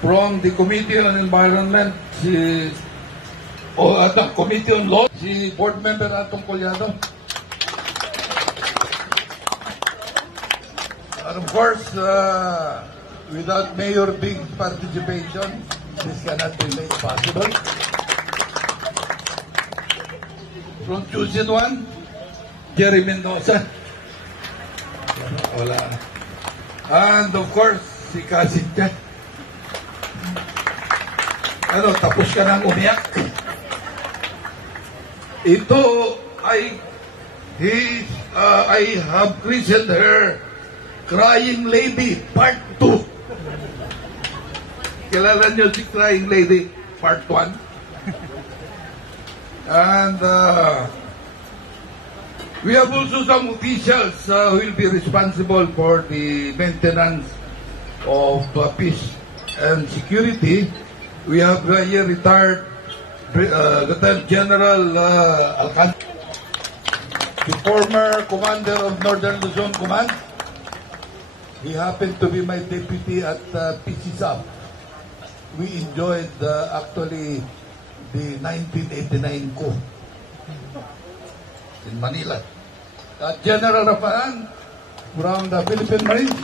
from the Committee on Environment, the Committee on Law, si Board Member Atong Collado. And of course, without Mayor Big's participation, this cannot be made possible. From Chosen One, Jerry Mendoza. Wala. And of course, si Kasinka. Tapos ka nang umiyak. Ito ay, I have christened her Crying Lady Part 2. Kilala niyo si Crying Lady Part 1? And we have also some officials who will be responsible for the maintenance of peace and security. We have here retired Lieutenant General Alcantara, the former commander of Northern Luzon Command. He happened to be my deputy at PCSAP. We enjoyed actually the 1989 coup in Manila. General Rafaan from the Philippine Marines.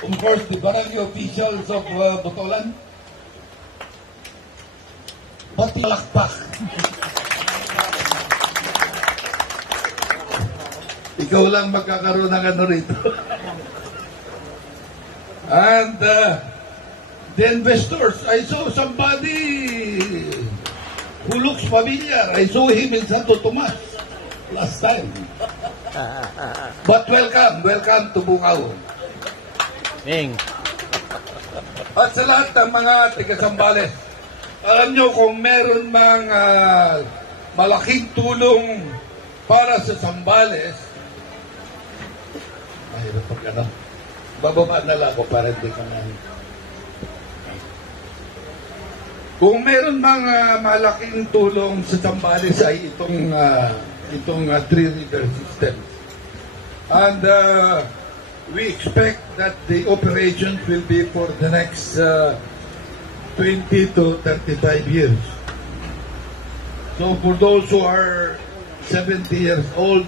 Of course, the barangay officials of Botolan. Pati lakpak. Ikaw lang magkakaroon ng ano rito. And the investors, I saw somebody who looks familiar. I saw him in Santo Tomas last time. But welcome to Bukaw. At sa lahat ng mga taga-Sambales, alam nyo kung meron mang malaking tulong para sa Sambales, mahirap pag ano, bababa na lang ako para hindi ka man. Kung meron mga malaking tulong sa Sambales ay itong Three River System. And we expect that the operations will be for the next 20 to 35 years. So for those who are 70 years old,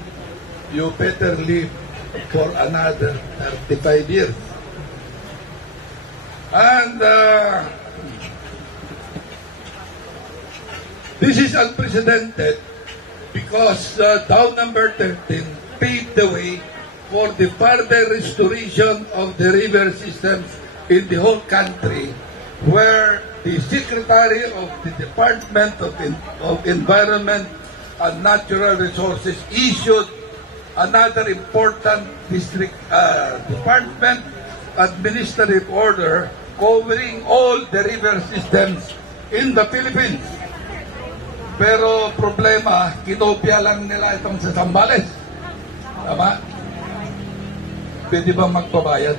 you better live for another 35 years. And this is unprecedented because Dow number 13 paved the way for the further restoration of the river systems in the whole country, where the Secretary of the Department of Environment and Natural Resources issued another important department administrative order covering all the river systems in the Philippines. Pero problema, kinopya lang nila itong sa Sambales. Tama? Pwede ba magpabayad?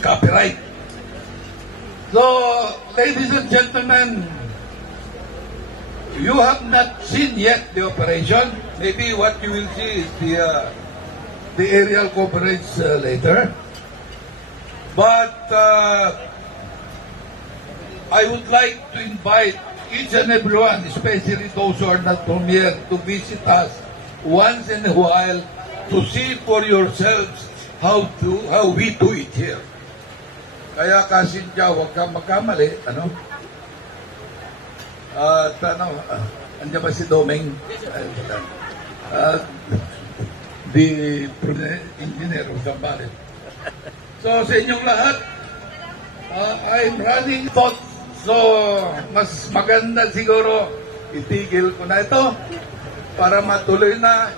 Copyright. So, ladies and gentlemen, you have not seen yet the operation. Maybe what you will see is the aerial coverage later. But I would like to invite each and everyone, especially those who are not from here, to visit us once in a while to see for yourselves how we do it here. Kaya Kasinja, huwag kang magkamali, At andiyan ba si Domeng? The engineer of Sambales. So sa inyong lahat, I'm running thoughts. So mas maganda siguro itigil ko na ito para matuloy na.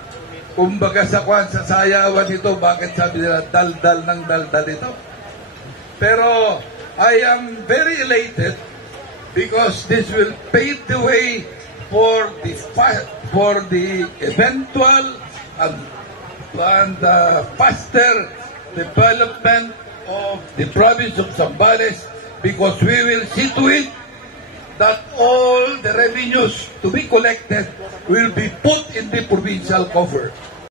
Kumbaga sa sayawan ito, bakit sabi nila daldal ng daldal ito? Pero I am very elated because this will pave the way for the eventual and faster development of the province of Zambales, because we will see to it that all the revenues to be collected will be put in the provincial coffers.